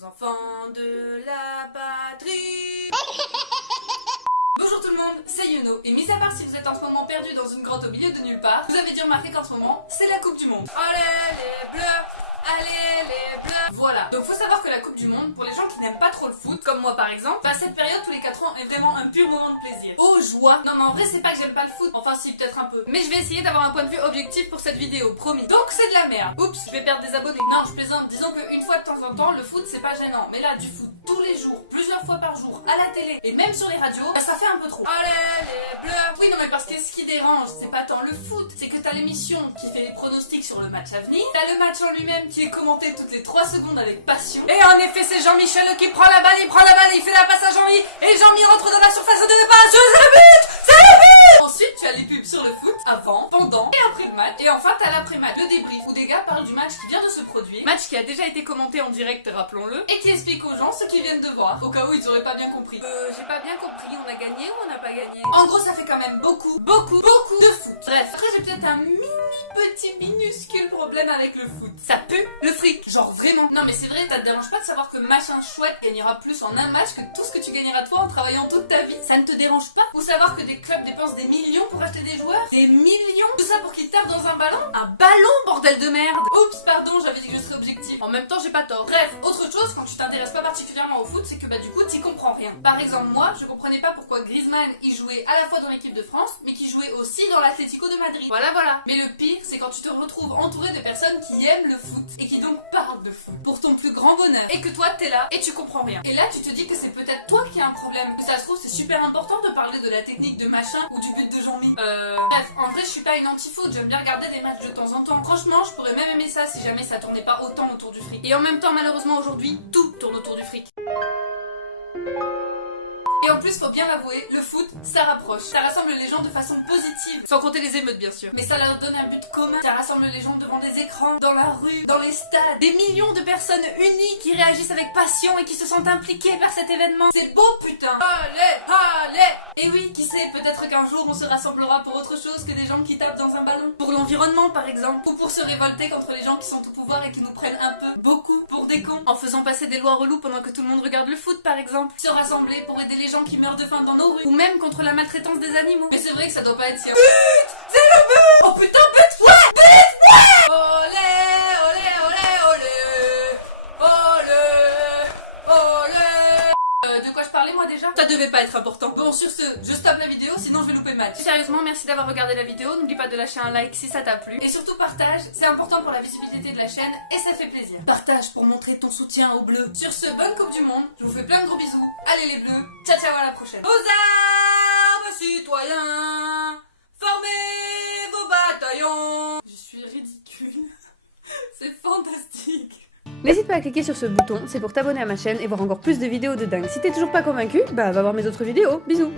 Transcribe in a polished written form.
aux enfants de la patrie. Bonjour tout le monde, c'est Yuno, et mis à part si vous êtes en ce moment perdu dans une grotte au milieu de nulle part, vous avez dû remarquer qu'en ce moment, c'est la Coupe du Monde. Allez les bleus, allez les bleus. Voilà, donc faut savoir que la Coupe du Monde, pour les gens qui n'aiment pas trop le foot, comme moi par exemple, bah cette période tous les 4 ans est vraiment un pur moment de plaisir. Oh joie. Non mais en vrai c'est pas que j'aime pas le foot, enfin si peut-être un peu, mais je vais essayer d'avoir un point de vue objectif pour cette vidéo, promis. Donc c'est de la merde. Oups, je vais perdre des abonnés. Non, je plaisante, disons qu'une fois de temps en temps, le foot c'est pas gênant, mais là du foot tous les jours, plusieurs fois par jour, à la télé et même sur les radios, bah, ça fait un peu trop. Allez les bleus. Oui non mais parce que ce qui dérange, c'est pas tant le foot, c'est que t'as l'émission qui fait les pronostics sur le match à venir, t'as le match en lui-même qui est commenté toutes les 3 secondes avec passion, et en effet c'est Jean-Michel qui prend la balle, il fait la passe à Jean-Mi, et Jean-Mi rentre dans la surface de passe, c'est le but. Ensuite tu as les pubs sur le foot, avant, pendant et après le match, et enfin t'as l'après-match, le débrief où des gars parlent du match qui vient de se produire, match qui a déjà été commenté en direct, rappelons-le, et qui explique aux gens ce qu'ils viennent de voir, au cas où ils auraient pas bien compris. J'ai pas bien compris, on a gagné ou on n'a pas gagné? En gros ça fait quand même beaucoup de foot. Bref, après j'ai peut-être un petit minuscule problème avec le foot. Ça pue le fric, genre vraiment. Non mais c'est vrai, ça te dérange pas de savoir que machin chouette gagnera plus en un match que tout ce que tu gagneras toi en travaillant toute ta vie? Ça ne te dérange pas? Ou savoir que des clubs dépensent des millions pour acheter des joueurs? Des millions? Tout ça pour qu'ils tapent dans un ballon? Un ballon, bordel de merde! Oups, pardon, j'avais dit que je serais objectif. En même temps, j'ai pas tort. Bref, autre chose, quand tu t'intéresses pas particulièrement au foot, c'est que bah du coup, t'y comprends rien. Par exemple, moi, je comprenais pas pourquoi Griezmann y jouait à la fois dans l'équipe de France, mais qui jouait aussi dans l'Atlético de Madrid. Voilà. Mais le pire, c'est quand tu te retrouves entouré de personnes qui aiment le foot, et qui donc parlent de foot, pour ton plus grand bonheur, et que toi, t'es là, et tu comprends rien. Et là, tu te dis que c'est peut-être toi qui as un problème, que ça se trouve, c'est super important de parler de la technique de machin, ou du but de Jean-Mi. Bref, en vrai, je suis pas une anti-foot, j'aime bien regarder des matchs de temps en temps. Franchement, je pourrais même aimer ça si jamais ça tournait pas autant autour du fric. Et en même temps, malheureusement, aujourd'hui, tout tourne autour du fric. Et en plus, faut bien l'avouer, le foot, ça rapproche. Ça rassemble les gens de façon positive. Sans compter les émeutes, bien sûr. Mais ça leur donne un but commun. Ça rassemble les gens devant des écrans, dans la rue, dans les stades. Des millions de personnes unies qui réagissent avec passion et qui se sentent impliquées par cet événement. C'est beau, putain. Allez. Et oui, qui sait, peut-être qu'un jour, on se rassemblera pour autre chose que des gens qui tapent dans un ballon. Pour l'environnement, par exemple. Ou pour se révolter contre les gens qui sont au pouvoir et qui nous prennent un peu, beaucoup, pour des cons. En faisant passer des lois reloues pendant que tout le monde regarde le foot, par exemple. Se rassembler pour aider les gens qui meurent de faim dans nos rues, ou même contre la maltraitance des animaux. Mais c'est vrai que ça doit pas être si... But! C'est le but! Oh putain, but! Ouais! But! Ouais! Olé! De quoi je parlais moi déjà? Ça devait pas être important. Bon, sur ce, je stoppe la vidéo, sinon je vais louper le match. Sérieusement, merci d'avoir regardé la vidéo. N'oublie pas de lâcher un like si ça t'a plu. Et surtout partage, c'est important pour la visibilité de la chaîne et ça fait plaisir. Partage pour montrer ton soutien aux bleus. Sur ce, bonne Coupe du Monde. Je vous fais plein de gros bisous. Allez les bleus. Ciao à la prochaine. Aux armes, citoyens, formez vos bataillons. Je suis ridicule. C'est fantastique. N'hésite pas à cliquer sur ce bouton, c'est pour t'abonner à ma chaîne et voir encore plus de vidéos de dingue. Si t'es toujours pas convaincu, bah va voir mes autres vidéos. Bisous.